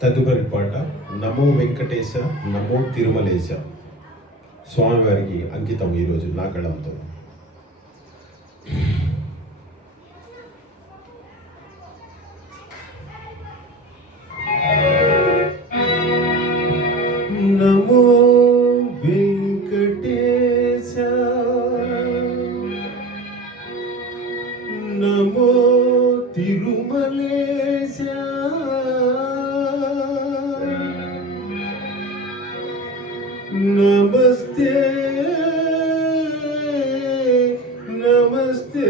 తదుపరి పాట నమో వెంకటేశ నమో తిరుమలేశ స్వామివారికి అంకితం ఈరోజు నా కళంతో. నమో వెంకటేశ నమో తిరుమలేశ నమస్తే నమస్తే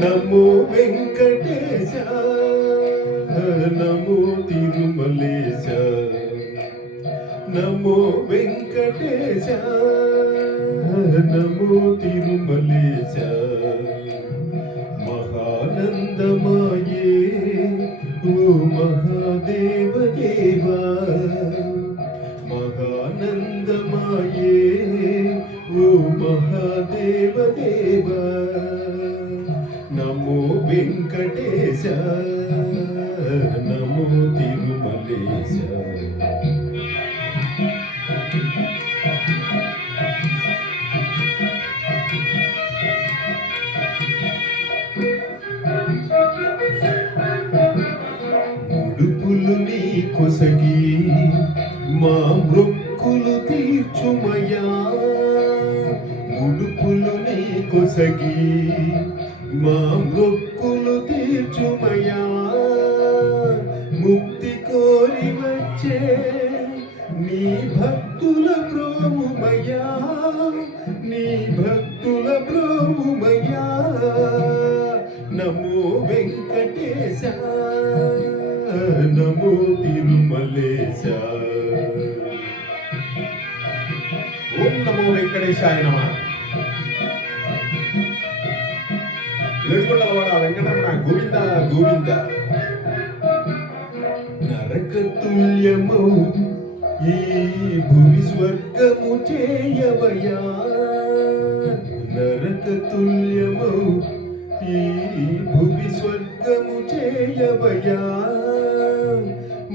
నమో వెంకటేశ నమో తిరుమలేశ నమో వెంకటేశ నమో తిరుమలేశ మహానందమాయే ఓ మహాదేవ దేవా మహానందమాయే ఓ మహాదేవ దేవా నమో వెంకటేశ నమో తిరుమలేశ. ముడుపులు నీ కొసగి మా మృక్కులు తీర్చుమయా ముడుపులు నీ కొసగి మా మృక్కులు తీర్చుమయా ముక్తి కోరి వచ్చే నీ భక్తుల ప్రోమయా నీ భక్తుల ప్రోమయా నమో వెంకటేశ నమో తిరుమలేశ. ఓం నమో వెంకటేశాయ నమః. ఏడుకొండలవాడ వెంకటరమణ గోవింద గోవింద. నరకతుల్యమౌ ఈ భూమి స్వర్గము చేయవయా నరకతుల్యమౌ ఈ భూమి స్వర్గము చేయవయా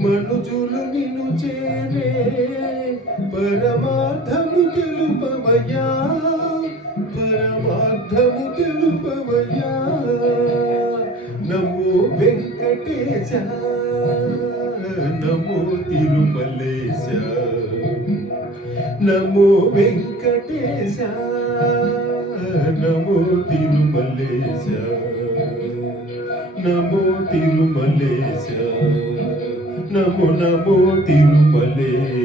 మనుజులు నిన్ను చేరే పరమార్థము తెలుపవయా పరమార్థము తెలుపవయా నమో వెంకటేశ నమో తిరుమలేశ నమో వెంకటేశ నమో తిరుమలేశ నమో తిరుమలేశ నమో నమో తిరుమలేశ.